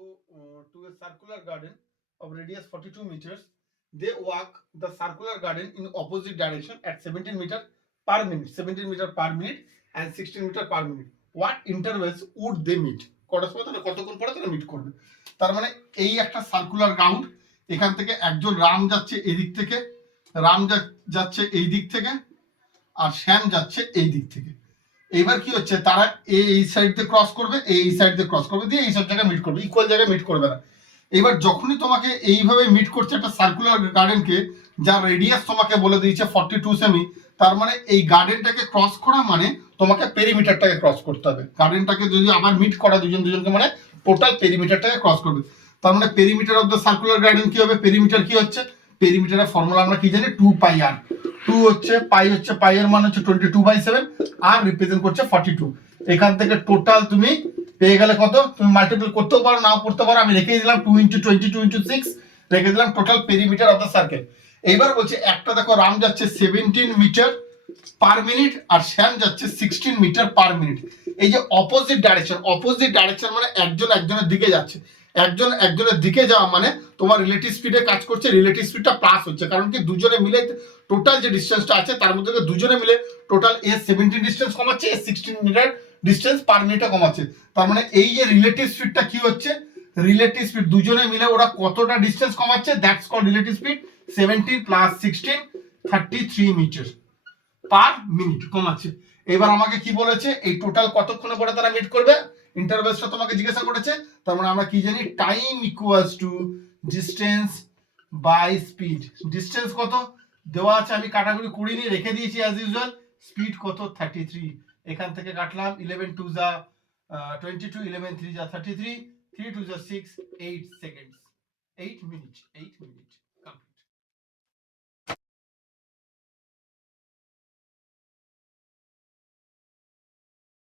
to a circular garden of radius 42 meters. They walk the circular garden in opposite direction at 17 meter per minute, 17 meter per minute and 16 meter per minute. What intervals would they meet? কতক্ষণ পরে তারা meet করবে? তার মানে এই একটা circular round, এখান থেকে একজন রাম যাচ্ছে এই দিক থেকে, রাম যাচ্ছে এই দিক থেকে, আর শ্যাম যাচ্ছে এই দিক থেকে। এবার কি হচ্ছে, তারা এই সাইড দিয়ে ক্রস করবে, এই সাইড দিয়ে ক্রস করবে, দিয়ে এই সব জায়গায় মিট করবে, ইকুয়াল জায়গায় মিট করবে না। এবার যখনই তোমাকে এইভাবে মিট করছে একটা সার্কুলার গার্ডেনকে, যার রেডিয়াস তোমাকে বলে দিয়েছে 42 সেমি, তার মানে এই গার্ডেনটাকে ক্রস করা মানে তোমাকে পেরিমিটারটাকে ক্রস করতে হবে। গার্ডেনটাকে যদি আবার মিট করা দুজনকে, মানে টোটাল পেরিমিটারটাকে ক্রস করবে। তার মানে perimeter of the circular garden কি হবে? পেরিমিটার কি হচ্ছে? পেরিমিটারের ফর্মুলা আমরা কি জানি? 2πr। 2 হচ্ছে পাই এর মান হচ্ছে 22/7, আর রিপ্রেজেন্ট করছে 42। এখান থেকে টোটাল তুমি পেয়ে গেলে কত? তুমি মাল্টিপ্লাই করতেও পারো, নাও করতে পারো, আমি রেখে দিলাম 2 × 20 2 × 6 রেখে দিলাম total perimeter of the circle. এইবার বলছে একটা দেখো রাম যাচ্ছে 17 মিটার পার মিনিট আর শ্যাম যাচ্ছে 16 মিটার পার মিনিট। এই যে অপোজিট ডাইরেকশন মানে একজন একজনের দিকে যাচ্ছে, একজন একজনের দিকে যাওয়া মানে তোমার রিলেটিভ স্পিডে কাজ করছে, রিলেটিভ স্পিডটা প্লাস হচ্ছে, কারণ কি দুজনে মিলে টোটাল যে ডিস্টেন্সটা আছে তার মধ্যে দুজনে মিলে টোটাল এ 17 ডিস্টেন্স কমাচ্ছে, এ 16 মিটার ডিস্টেন্স পার মিনিটে কমাচ্ছে। তার মানে এই যে রিলেটিভ স্পিডটা কি হচ্ছে? রিলেটিভ স্পিড দুজনে মিলে ওরা কতটা ডিস্টেন্স কমাচ্ছে, that's called relative speed. 17 + 16 33 metre per minute কমাচ্ছে। এবার আমাকে কি বলেছে? এই টোটাল কতক্ষণে পরে তারা মিট করবে, ইন্টারভ্যালসটা তোমাকে জিজ্ঞাসা করেছে। তার মানে আমরা কি জানি? Time equals to distance by speed. Distance কত দেওয়া আছে, আমি কাটাকুটি করিনি, রেখে দিয়েছি অ্যাজ ইউজুয়াল। স্পিড কত? 33। এখান থেকে কাটলাম 11 2 যা 22, 11 3 যা 33, 3 2 যা 6, 8 সেকেন্ডস, 8 মিনিট, এই